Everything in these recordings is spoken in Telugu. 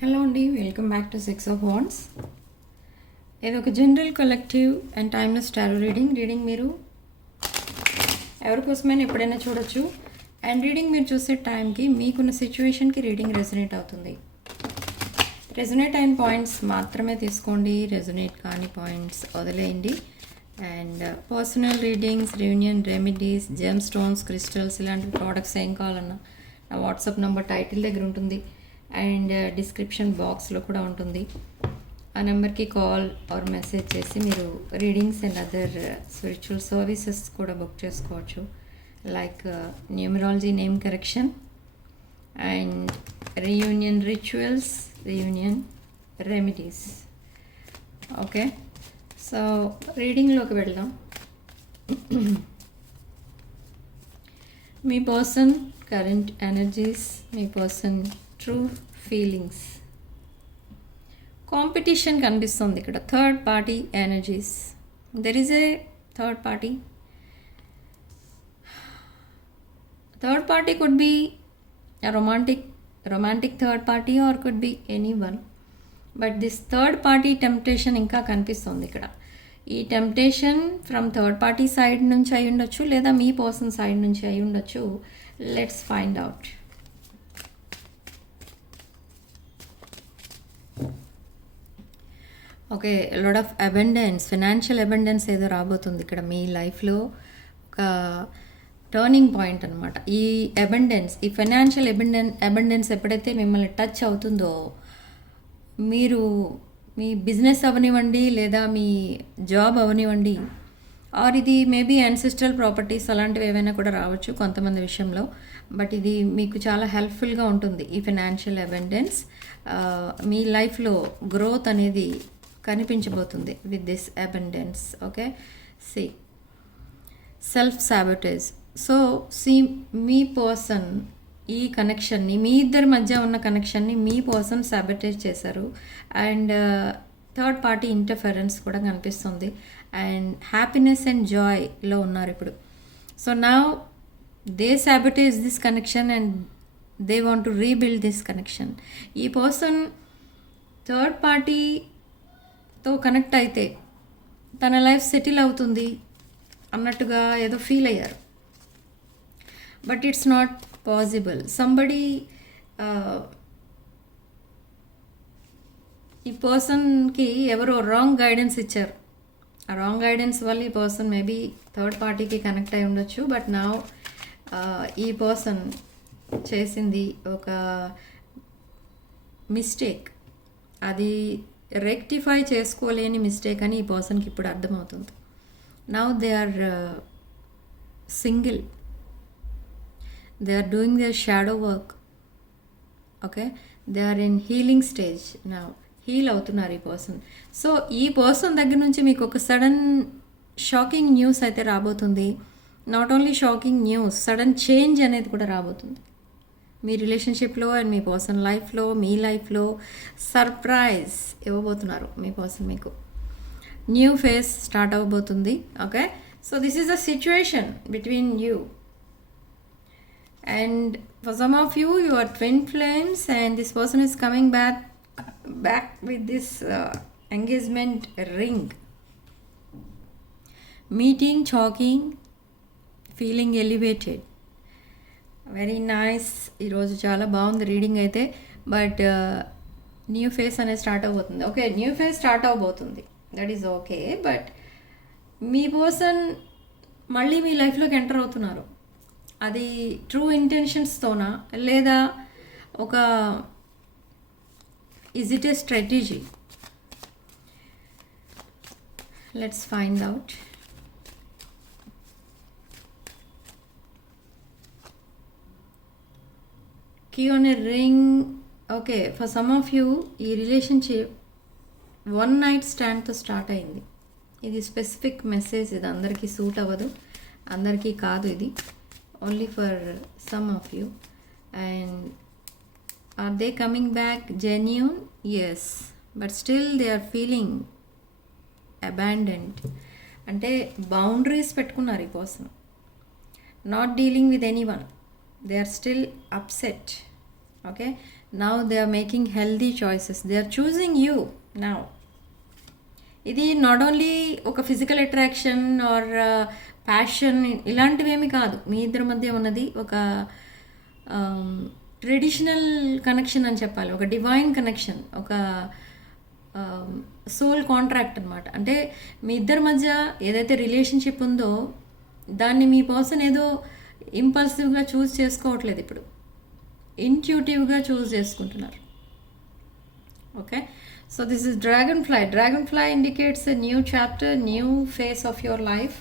హలో అండి, welcome back to 6 of Wands. ఇది ఒక general collective and timeless tarot reading మీరు ఎవరికోసమైనా ఎప్పుడైనా చూడొచ్చు. అండ్ రీడింగ్ మీరు చూసే టైంకి మీకున్న సిచ్యువేషన్కి రీడింగ్ రెజొనేట్ అవుతుంది. రెజొనేట్ అయిన పాయింట్స్ మాత్రమే తీసుకోండి, రెజొనేట్ కాని పాయింట్స్ వదిలేయండి. And personal readings, reunion remedies, gem stones, crystals ఇలాంటి ప్రోడక్ట్స్ ఏం కావాలన్నా నా వాట్సాప్ నెంబర్ టైటిల్ దగ్గర ఉంటుంది అండ్ డిస్క్రిప్షన్ బాక్స్లో కూడా ఉంటుంది. ఆ నెంబర్కి కాల్ ఆర్ మెసేజ్ చేసి మీరు readings and other spiritual services కూడా బుక్ చేసుకోవచ్చు. Like numerology name correction and reunion rituals, reunion remedies. Okay, so రీడింగ్లోకి వెళ్దాం. మీ పర్సన్ కరెంట్ ఎనర్జీస్, మీ పర్సన్ ట్రూ ఫీలింగ్స్. కాంపిటీషన్ కనిపిస్తుంది ఇక్కడ. Third party energies. There is a third party. Third party could be a romantic third party or could be anyone, but this third party temptation ఇంకా కనిపిస్తుంది ఇక్కడ. ఈ temptation from third party side నుంచి అయి ఉండొచ్చు, లేదా మీ పర్సన్ సైడ్ నుంచి అయి ఉండొచ్చు. Let's find out. Okay, lot of abundance, financial abundance ఏదో రాబోతుంది ఇక్కడ మీ లైఫ్లో. ఒక టర్నింగ్ పాయింట్ అనమాట ఈ అబండెన్స్. ఈ ఫైనాన్షియల్ అబండెన్స్ ఎప్పుడైతే మిమ్మల్ని టచ్ అవుతుందో, మీరు మీ బిజినెస్ అవనివ్వండి, లేదా మీ జాబ్ అవనివ్వండి, ఆర్ ఇది మేబీ యాన్సిస్ట్రల్ ప్రాపర్టీస్ అలాంటివి ఏవైనా కూడా రావచ్చు కొంతమంది విషయంలో. బట్ ఇది మీకు చాలా హెల్ప్ఫుల్గా ఉంటుంది. ఈ ఫైనాన్షియల్ అబండెన్స్ మీ లైఫ్లో గ్రోత్ అనేది కనిపించబోతుంది with this abundance. Okay, see self sabotage. So మీ పర్సన్ ఈ కనెక్షన్ని, మీ ఇద్దరి మధ్య ఉన్న కనెక్షన్ని మీ పర్సన్ సాబోటేజ్ చేశారు. అండ్ థర్డ్ పార్టీ ఇంటర్ఫరెన్స్ కూడా కనిపిస్తుంది. అండ్ హ్యాపీనెస్ అండ్ జాయ్లో ఉన్నారు ఇప్పుడు. So now they sabotage this connection and they want to rebuild this connection. ఈ పర్సన్ థర్డ్ పార్టీతో కనెక్ట్ అయితే తన లైఫ్ సెటిల్ అవుతుంది అన్నట్టుగా ఏదో ఫీల్ అయ్యారు. But it's not possible. Somebody ఈ పర్సన్కి ఎవరో రాంగ్ గైడెన్స్ ఇచ్చారు. ఆ రాంగ్ గైడెన్స్ వల్ల ఈ పర్సన్ మేబీ థర్డ్ పార్టీకి కనెక్ట్ అయి ఉండొచ్చు. బట్ నా ఈ పర్సన్ చేసింది ఒక మిస్టేక్. అది రెక్టిఫై చేసుకోలేని మిస్టేక్ అని ఈ పర్సన్కి ఇప్పుడు అర్థమవుతుంది. Now they are single. They are doing their shadow work. Okay, they are in healing stage. నా హీల్ అవుతున్నారు ఈ పర్సన్. సో ఈ పర్సన్ దగ్గర నుంచి మీకు ఒక సడన్ షాకింగ్ న్యూస్ అయితే రాబోతుంది. Not only shocking news, sudden change అనేది కూడా రాబోతుంది మీ రిలేషన్షిప్లో అండ్ మీ పర్సన్ లైఫ్లో. మీ లైఫ్లో సర్ప్రైజ్ ఇవ్వబోతున్నారు మీ పర్సన్ మీకు. న్యూ ఫేజ్ స్టార్ట్ అవ్వబోతుంది. Okay, so this is the situation between you. And for some of you, you are twin flames and this person is coming back with this engagement ring. Meeting, talking, feeling elevated. Very nice. ఈరోజు చాలా బాగుంది రీడింగ్ అయితే. బట్ న్యూ ఫేస్ అనేది స్టార్ట్ అవబోతుంది. ఓకే, న్యూ ఫేస్ స్టార్ట్ అవబోతుంది, దట్ ఈస్ ఓకే. బట్ మీ పర్సన్ మళ్ళీ మీ లైఫ్లోకి ఎంటర్ అవుతున్నారు. అది ట్రూ ఇంటెన్షన్స్తోనా, లేదా ఒక is it a strategy? Let's find out. Key on a ring. Okay, for some of you ఈ రిలేషన్షిప్ వన్ నైట్ స్టాండ్తో స్టార్ట్ అయింది. ఇది స్పెసిఫిక్ మెసేజ్. ఇది అందరికీ సూట్ అవ్వదు, అందరికీ కాదు. ఇది only for some of you. And are they coming back genuine? Yes, but still they are feeling abandoned. అంటే బౌండరీస్ పెట్టుకున్నారు ఈ person. Not dealing with anyone. They are still upset. Okay, now they are making healthy choices, they are choosing you now. ఇది నాట్ ఓన్లీ ఒక ఫిజికల్ అట్రాక్షన్ ఆర్ ప్యాషన్ ఇలాంటివి ఏమి కాదు. మీ ఇద్దరి మధ్య ఉన్నది ఒక ట్రెడిషనల్ కనెక్షన్ అని చెప్పాలి, ఒక డివైన్ కనెక్షన్, ఒక సోల్ కాంట్రాక్ట్ అనమాట. అంటే మీ ఇద్దరి మధ్య ఏదైతే రిలేషన్షిప్ ఉందో దాన్ని మీ పర్సన్ ఏదో ఇంపల్సివ్గా చూస్ చేసుకోవట్లేదు, ఇప్పుడు ఇంట్యూటివ్గా చూస్ చేసుకుంటున్నారు. Okay, so this is dragonfly indicates a new chapter, new phase of your life.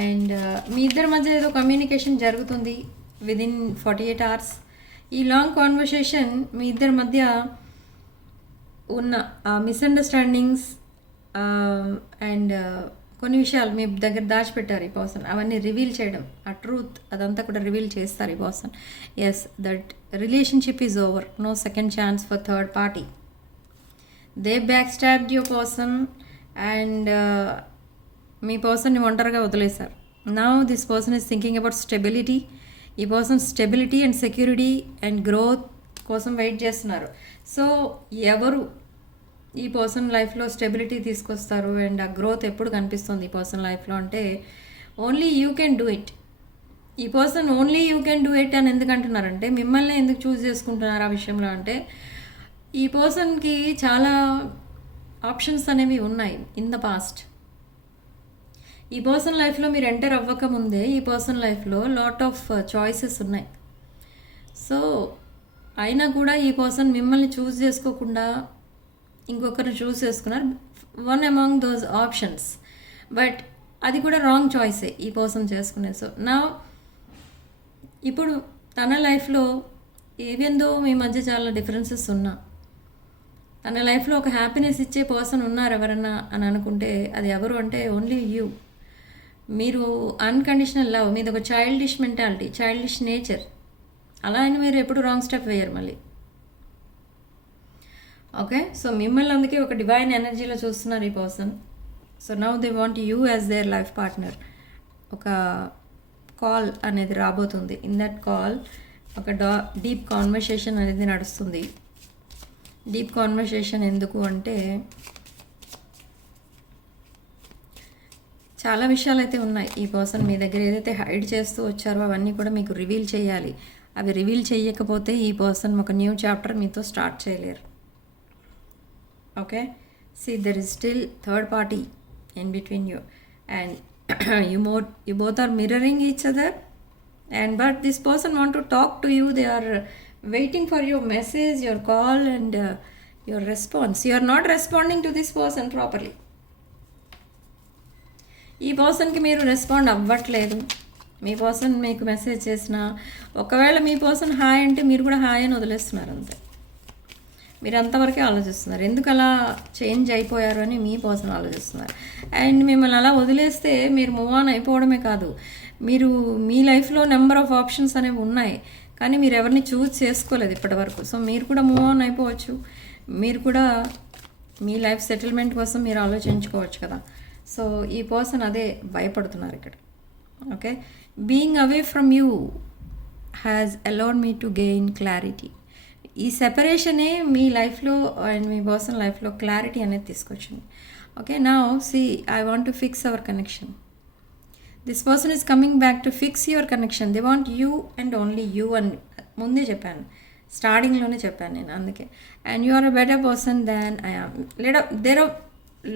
And మీ ఇద్దరి మధ్య ఏదో కమ్యూనికేషన్ జరుగుతుంది విదిన్ 48 hours. ఈ లాంగ్ కాన్వర్సేషన్ మీ ఇద్దరి మధ్య ఉన్న మిస్అండర్స్టాండింగ్స్ అండ్ కొన్ని విషయాలు మీ దగ్గర దాచిపెట్టారు ఈ పర్సన్, అవన్నీ రివీల్ చేయడం, ఆ ట్రూత్ అదంతా కూడా రివీల్ చేస్తారు ఈ person. Yes, that relationship is over, no second chance for third party. They back stabbed your person and మీ పర్సన్ని ఒంటరిగా వదిలేశారు. Now this person is thinking about stability. ఈ person stability and security and growth కోసం వెయిట్ చేస్తున్నారు. సో ఎవరు ఈ పర్సన్ లైఫ్లో స్టెబిలిటీ తీసుకొస్తారు అండ్ ఆ గ్రోత్ ఎప్పుడు కనిపిస్తుంది ఈ పర్సన్ లైఫ్లో అంటే only you can do it. ఈ person only you can do it అని ఎందుకు అంటున్నారంటే, మిమ్మల్ని ఎందుకు చూస్ చేసుకుంటున్నారు ఆ విషయంలో అంటే, ఈ పర్సన్కి చాలా ఆప్షన్స్ అనేవి ఉన్నాయి ఇన్ ద పాస్ట్. ఈ పర్సన్ లైఫ్లో మీరు ఎంటర్ అవ్వకముందే ఈ పర్సన్ లైఫ్లో లాట్ ఆఫ్ చాయిసెస్ ఉన్నాయి. సో అయినా కూడా ఈ పర్సన్ మిమ్మల్ని చూస్ చేసుకోకుండా ఇంకొకరిని చూస్ చేసుకున్నారు, one among those options. But అది కూడా రాంగ్ చాయిసే ఈ పర్సన్ చేసుకునేది. సో నా ఇప్పుడు తన లైఫ్లో ఏవేందో మీ మధ్య చాలా డిఫరెన్సెస్ ఉన్నా, తన లైఫ్లో ఒక హ్యాపీనెస్ ఇచ్చే పర్సన్ ఉన్నారు ఎవరన్నా అని అనుకుంటే అది ఎవరు అంటే ఓన్లీ యూ. మీరు అన్కండిషనల్ లవ్, మీది ఒక చైల్డిష్ మెంటాలిటీ, చైల్డిష్ నేచర్. అలా అని మీరు ఎప్పుడు రాంగ్ స్టెప్ వేయరు మళ్ళీ. ఓకే, సో మిమ్మల్ని అందుకే ఒక డివైన్ ఎనర్జీలో చూస్తున్నారు ఈ person. So now they want you as their life partner. ఒక కాల్ అనేది రాబోతుంది. ఇన్ దట్ కాల్ ఒక డీప్ కాన్వర్సేషన్ అనేది నడుస్తుంది. డీప్ కాన్వర్సేషన్ ఎందుకు అంటే చాలా విషయాలు అయితే ఉన్నాయి. ఈ పర్సన్ మీ దగ్గర ఏదైతే హైడ్ చేస్తూ వచ్చారో అవన్నీ కూడా మీకు రివీల్ చేయాలి. అవి రివీల్ చేయకపోతే ఈ పర్సన్ ఒక న్యూ చాప్టర్ మీతో స్టార్ట్ చేయలేరు. Okay, see there is still third party in between you and you both are mirroring each other, and but this person want to talk to you. They are waiting for your message, your call and your response. You are not responding to this person properly. ఈ పర్సన్కి మీరు రెస్పాండ్ అవ్వట్లేదు. మీ పర్సన్ మీకు మెసేజ్ చేసినా ఒకవేళ మీ పర్సన్ హాయ్ అంటే మీరు కూడా హాయ్ అని వదిలేస్తున్నారు అంతే. మీరు అంతవరకే ఆలోచిస్తున్నారు, ఎందుకు అలా చేంజ్ అయిపోయారు అని మీ పర్సన్ ఆలోచిస్తున్నారు. అండ్ మిమ్మల్ని అలా వదిలేస్తే మీరు మూవ్ ఆన్ అయిపోవడమే కాదు, మీరు మీ లైఫ్లో నెంబర్ ఆఫ్ ఆప్షన్స్ అనేవి ఉన్నాయి కానీ మీరు ఎవరిని చూస్ చేసుకోలేదు ఇప్పటివరకు. సో మీరు కూడా మూవ్ ఆన్ అయిపోవచ్చు, మీరు కూడా మీ లైఫ్ సెటిల్మెంట్ కోసం మీరు ఆలోచించుకోవచ్చు కదా. సో ఈ పర్సన్ అదే భయపడుతున్నారు ఇక్కడ. Okay, being away from you has allowed me to gain clarity. ఈ సెపరేషనే మీ లైఫ్లో అండ్ మీ పర్సన్ లైఫ్లో క్లారిటీ అనేది తీసుకొచ్చింది. Okay, now see I want to fix our connection. This person is coming back to fix your connection. They want you and only you అని ముందే చెప్పాను, స్టార్టింగ్లోనే చెప్పాను నేను అందుకే. And you are a better person than I am. There are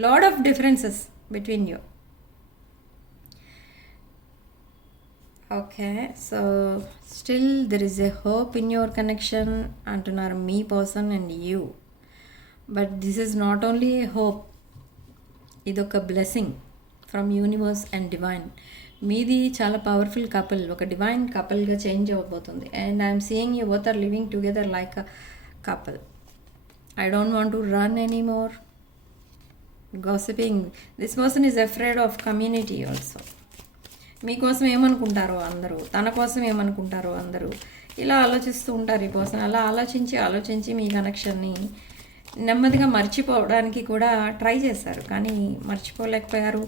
lot of differences between you. Okay, so still there is a hope in your connection antunaru me person and you, but this is not only a hope, idoka blessing from universe and divine. మీది చాలా పవర్ఫుల్ కపుల్, ఒక డివైన్ కపుల్గా చేంజ్ అవ్వబోతుంది. And I'm seeing you both are living together like a couple. I don't want to run anymore gossiping. This person is afraid of community also. మీకోసం ఏమనుకుంటారో అందరూ, తన కోసం ఏమనుకుంటారో అందరూ, ఇలా ఆలోచిస్తూ ఉంటారు ఈ పర్సన్. అలా ఆలోచించి మీ కనెక్షన్ని నెమ్మదిగా మర్చిపోవడానికి కూడా ట్రై చేశారు కానీ మర్చిపోలేకపోయారు.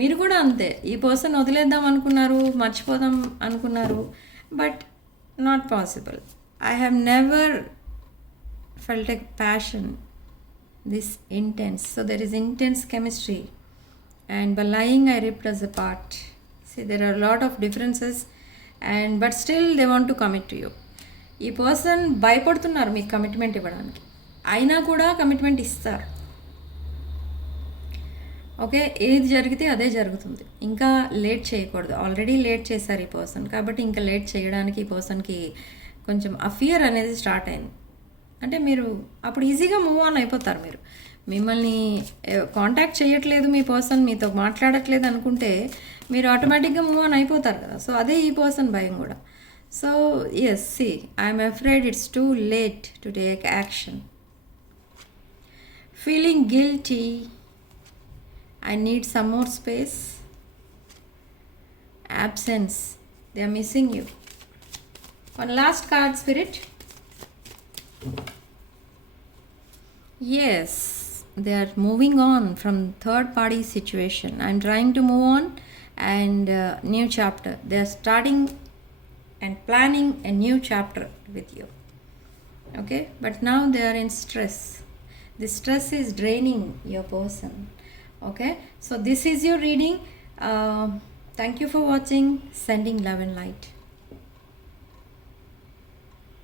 మీరు కూడా అంతే, ఈ పర్సన్ వదిలేద్దాం అనుకున్నారు, మర్చిపోదాం అనుకున్నారు, but not possible. I have never felt a passion, this intense. So there is intense chemistry, and by lying I ripped us apart. See, there are a lot of differences, and but still they want to commit to you. ఈ పర్సన్ భయపడుతున్నారు మీకు కమిట్మెంట్ ఇవ్వడానికి, అయినా కూడా కమిట్మెంట్ ఇస్తారు. ఓకే, ఏది జరిగితే అదే జరుగుతుంది, ఇంకా లేట్ చేయకూడదు. ఆల్రెడీ లేట్ చేశారు ఈ పర్సన్, కాబట్టి ఇంకా లేట్ చేయడానికి ఈ పర్సన్కి కొంచెం ఆ ఫియర్ అనేది స్టార్ట్ అయింది. అంటే మీరు అప్పుడు ఈజీగా మూవ్ ఆన్ అయిపోతారు. మీరు మిమ్మల్ని కాంటాక్ట్ చేయట్లేదు మీ పర్సన్, మీతో మాట్లాడట్లేదు అనుకుంటే మీరు ఆటోమేటిక్గా మూవ్ ఆన్ అయిపోతారు కదా. సో అదే ఈ పర్సన్ భయం కూడా. So yes, see I'm afraid it's too late to take action. Feeling guilty, I need some more space. Absence, they are missing you. One last card, Spirit. Yes, they are moving on from third party situation. I'm trying to move on, and new chapter. They are starting and planning a new chapter with you. Okay, but now they are in stress. The stress is draining your person. Okay, so this is your reading. Thank you for watching. Sending love and light.